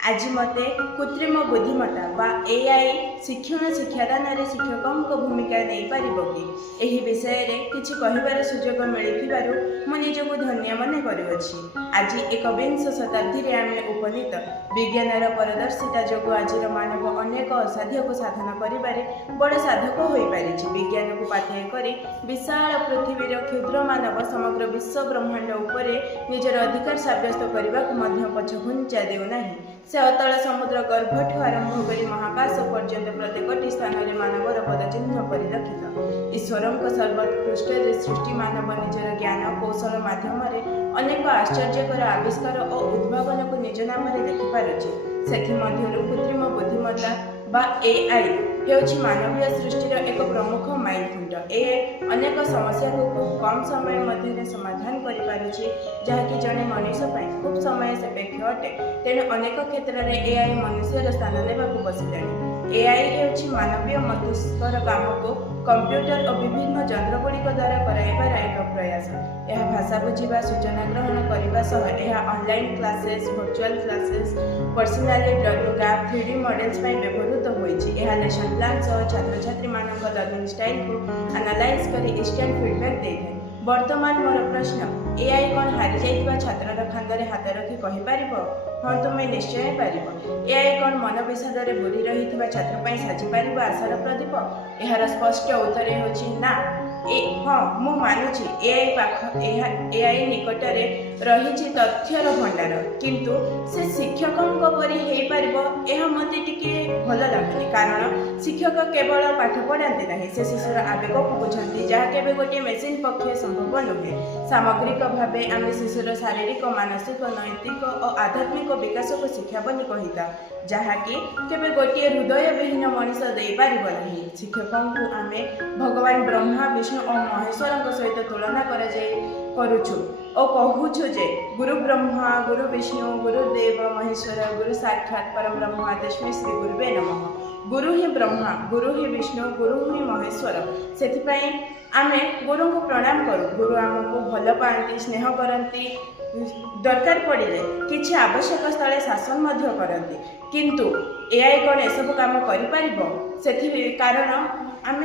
आज मते कृत्रिम बुद्धिमत्ता बा एआई शिक्षण शिक्षादान शिक्षकों भूमिका नहीं पारिबो कि एही विषय रे किछि कहिबार सुजोग मिलिथिबारु मो निजको धन्य मने करुअछि। आज 21 शताब्दी रे आमे उपनीत विज्ञानर पारदर्शिता जोगु आजिर मानव अनेक असाध्य को साधन करिबारे बड़ साधक होई पारिछि। विज्ञान को पाथेय करी विशाल पृथ्वीर क्षुद्र मानव समग्र विश्व ब्रह्मांड उपरे निजर अधिकार साब्यस्त करने को मध्य पछ घुंचा देउ नाही। से अतल समुद्र गर्भठू आरंभ करी महाकाश पर्यंत प्रत्येकटी स्थान में मानवर पदचिह्न परिलक्षित। ईश्वरक सर्वोत्कृष्ट सृष्टि मानव निजर ज्ञान कौशल माध्यम अनेक आश्चर्यकर आविष्कार और उद्भावन को निज नाम देखिपारुछि। सेथिमध्यरु कृत्रिम बुद्धिमत्ता बा एआई हेउछि मानवीय सृष्टिर एक प्रमुख माइलखुंट। एआई अनेक समस्या को खूब कम समय मध्य समाधान करिपारुछि, जहाँकि जड़े मनुष्य खूब समय सापेक्ष अटे। तेणु अनेक क्षेत्र में एआई मनुष्यर स्थान लेवाकू बसिलाଣି। एआई हेउछि मानवीय मस्तिष्कर काम को कंप्यूटर और विभिन्न यंत्रगुड़िक द्वारा कराइबार एक प्रयास। यह भाषा बुझा सूचना ग्रहण करने सह यह online classes virtual classes personally learning app 3D models व्यवहृत होइछि। यह लेसन प्लान सह छात्र छात्री मानक लर्निंग स्टाइल को एनालाइज करी इंस्टेंट फीडबैक देइଥାଏ। वर्तमान मोर प्रश्न, एआई कौन हारी जाइथिबा छात्रर खांदरे हाथ रखी कहि पारिबो? हाँ, तुम्हें निश्चय पारिबो। एआई कौन मन विषादरे बुरी रहिथिबा छात्र पई साजी पारिबो आशार प्रदीप? एहार स्पष्ट उत्तर होछि ना। हाँ, मु मानुछि एआई निकटरे रहिछि तथ्यर भंडार, किंतु से शिक्षकों परि हेई पारिबो एहा मते टिके भल लागुनि। कारण शिक्षक केवल पाठ पढ़ाते नहीं, से शिशुर आवेग को बुझाती, जहाँ केबे गोटे मेसिन पक्षे संभव नुहे। सामग्रिक भावे आम शिशुर शारीरिक मानसिक नैतिक और आध्यात्मिक विकास को शिक्षा बनी कहीता, जहाँकि केबे गोटे हृदय विहीन मनीष दे पारिब नहीं। शिक्षकों को आम भगवान ब्रह्मा विष्णु और महेश्वर सहित तुलना करुछु और कहूछु जे गुरु ब्रह्मा गुरु विष्णु गुरुदेव महेश्वर गुरु साक्षात परम ब्रह्मा तस्मै श्री गुरुवे नमः। गुरु ही ब्रह्मा गुरु ही विष्णु गुरु ही महेश्वर। सेथिपाई आमे गुरु को प्रणाम करूँ। गुरु आमको भल पाती स्नेह करती, दरकार पड़े किसी आवश्यक स्थले शासन करती, किंतु एआई कौन एसबू काम कर कारण आम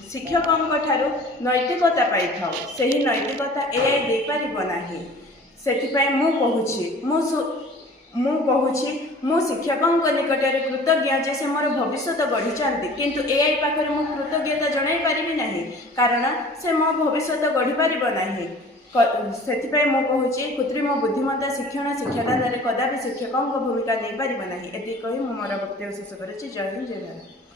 शिक्षकों ठारू नैतिकता पाई था, सही नैतिकता एआई दे पारिबो नाही। सेथिपाई मु कहूछि मु शिक्षकों निकटरे कृतज्ञ जे से मोर भविष्य गढ़ी, किंतु एआई पाखरे मु कृतज्ञता जणाई पारिबि नाही, कारण से मो भविष्य गढ़ी पारिबो नाही। सेथिपाई मु कहूछि कृत्रिम बुद्धिमत्ता शिक्षण शिक्षादान कदापि शिक्षकों भूमिका नहीं पारिबो नाही। एति कहि मु मोर वक्तव्य शेष करुछि। जय हिंद, जय भारत।